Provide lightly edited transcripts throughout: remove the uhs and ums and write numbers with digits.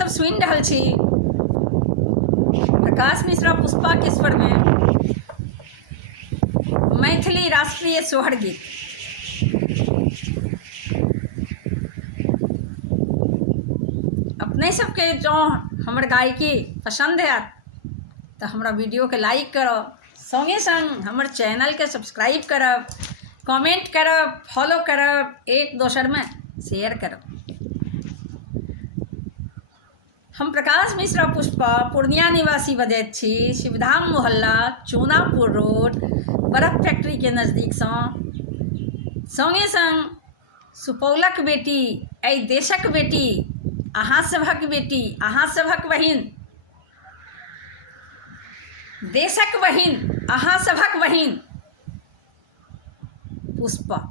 सब सुनि रहल छी प्रकाश मिश्रा पुष्पा के स्वर में मैथिली राष्ट्रीय सोहर गीत। अपने सबके जो हमर गायकी पसंद है तो हमारा वीडियो के लाइक करब, संगे संग हमर चैनल के सब्सक्राइब करब, कमेंट करब, फॉलो करब, एक दोसर में शेयर करब। हम प्रकाश मिश्रा पुष्पा पूर्णिया निवासी बजैत छी, शिवधाम मोहल्ला, चूनापुर रोड, बर्फ फैक्ट्री के नज़दीक संगे संग सुपौलक बेटी, एहि देशक बेटी, अहाँ सभक बेटी, अहाँ सभक बहिन, देशक बहिन, अहाँ सभक बहिन पुष्पा।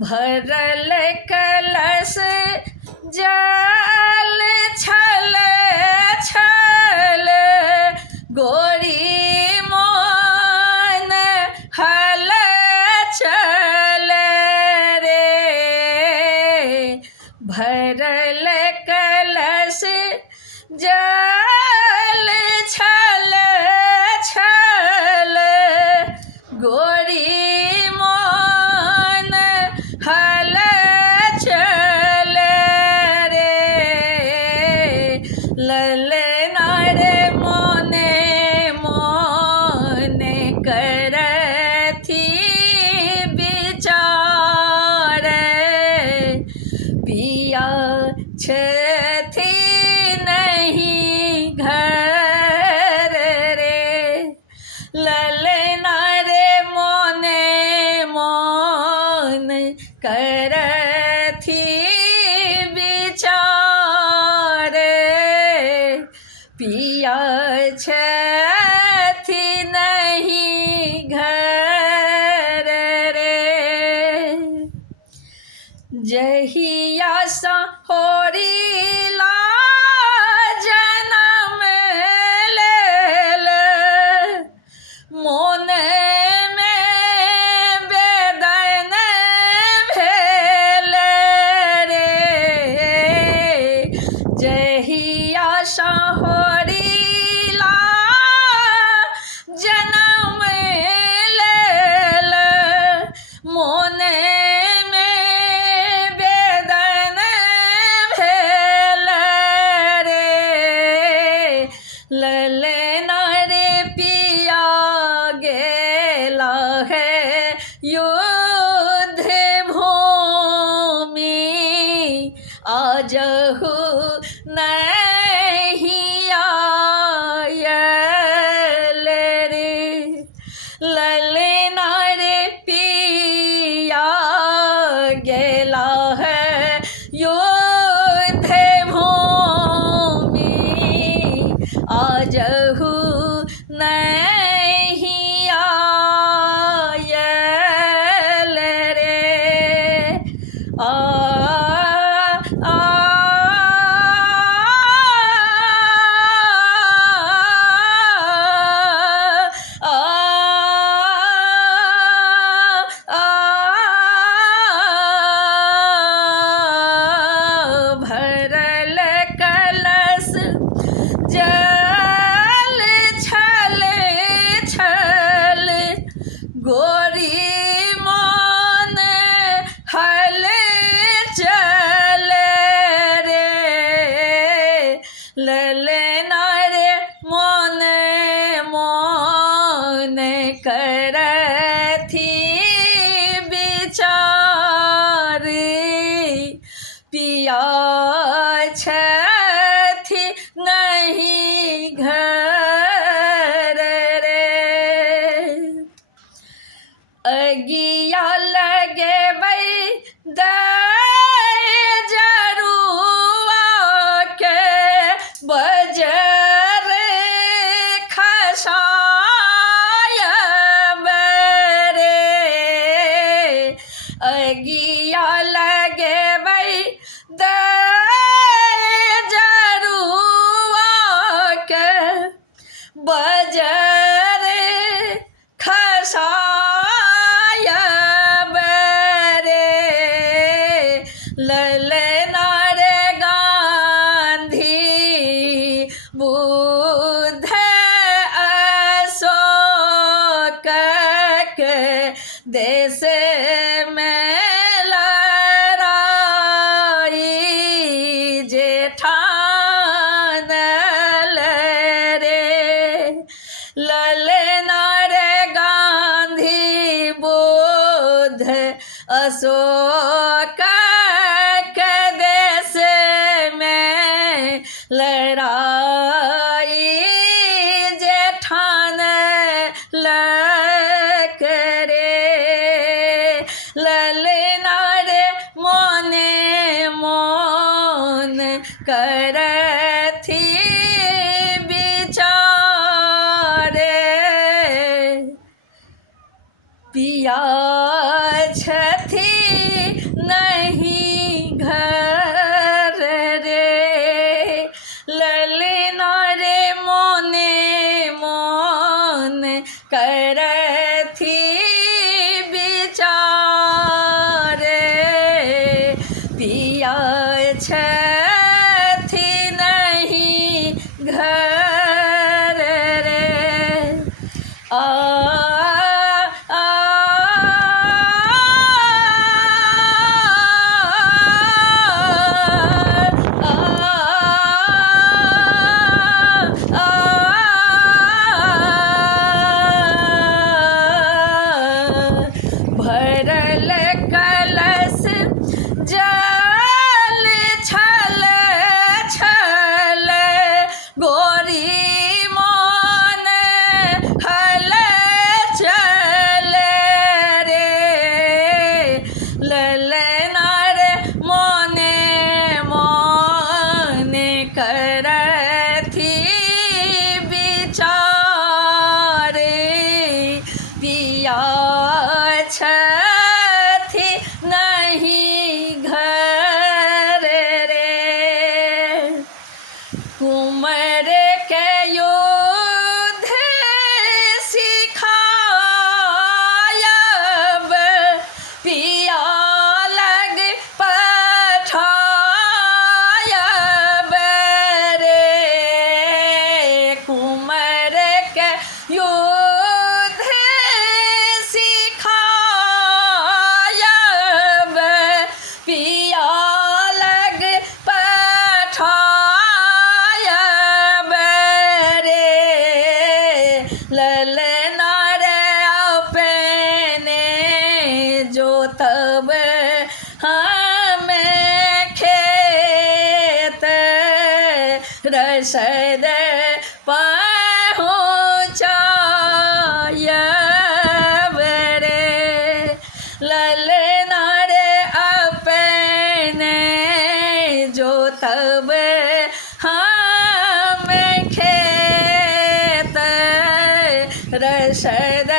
भरल कलश जल छल छल, गोरी मोन हल चल रे। भरल कलश जल छल छल, गोरी हल चल रे। ललना रे मोने मोने करथी विचार, पिया छथि नहीं घर रे। ललना रे मोने मोन करथी विचार, पिया छथि नहीं घर रे। जहिया सा होरिला जनम लेल, मोन होरिला जनम लेल, मोने में वेदन भेल रे। ललना रे पिया गेला है युद्ध भूमि, आजहु नहीं आयल रे। ललना रे पिया गेला है युद्ध भूमि, आजहु नहीं आयल रे। भरल कलश जल छल छल, गोरी मोन हल चल रे। ललना रे मोन मोन करथी विचार, पिया छथि बजर खसाय बरे ललना रे गांधी बुद्ध अशोक के देश में लड़ाई जेठान रे ललना रे गांधी बुद्ध अशोक के देश में लड़ाई जेठान करे ललना रे मोने मोन करथी विचारे पिया छथी नहीं घर रे ललना रे मोने मोन करथी विचारे पिया छथी नहीं घर रे आ भरल कलश जल छल छल गोरी मन हल चल रे ललना रे मोने मोने करथी विचारे पिया छथी नहीं घर रे कुंवर के युद्ध सिखायब पिया लग पठायब रे कुंवर के युद्ध सिखायब पिया लग पठायब रे ललना रे अपने जोतब हमें खेत रसद पहुँचायब रे ललना रे अपने जोतब हम खेत रसद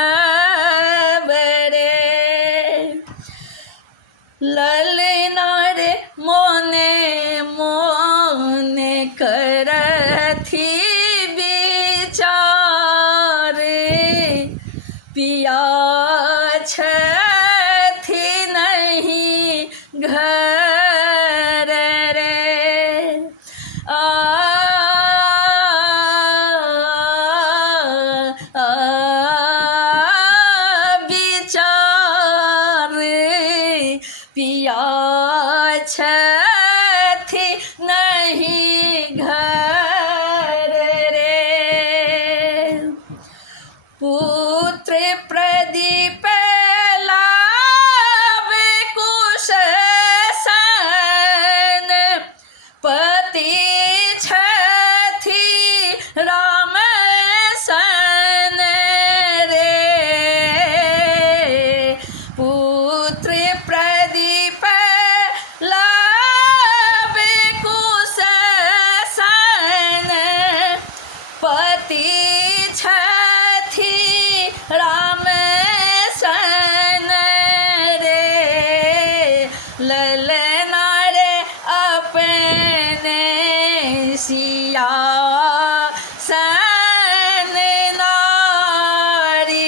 पहुँचायब रे ललना रे मोने मोने करथी विचारे पिया छथी नहीं घर रे आ विचारे पिया छथी नहीं घर रे पुत्र प्रदीप लावे कुश सन पति छथी राम सन रे पुत्र प्रदीप ला सिया सन नारी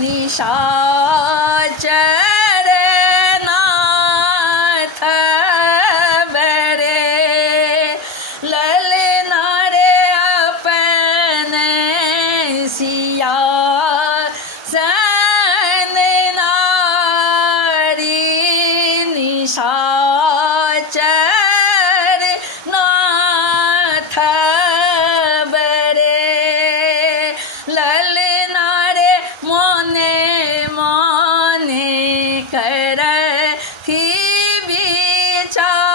निशाचर नाथ बरे ललना रे अपने सिया सन नारी निशाचर नाथ बरे ललना रे मोने मोने कर थी विचार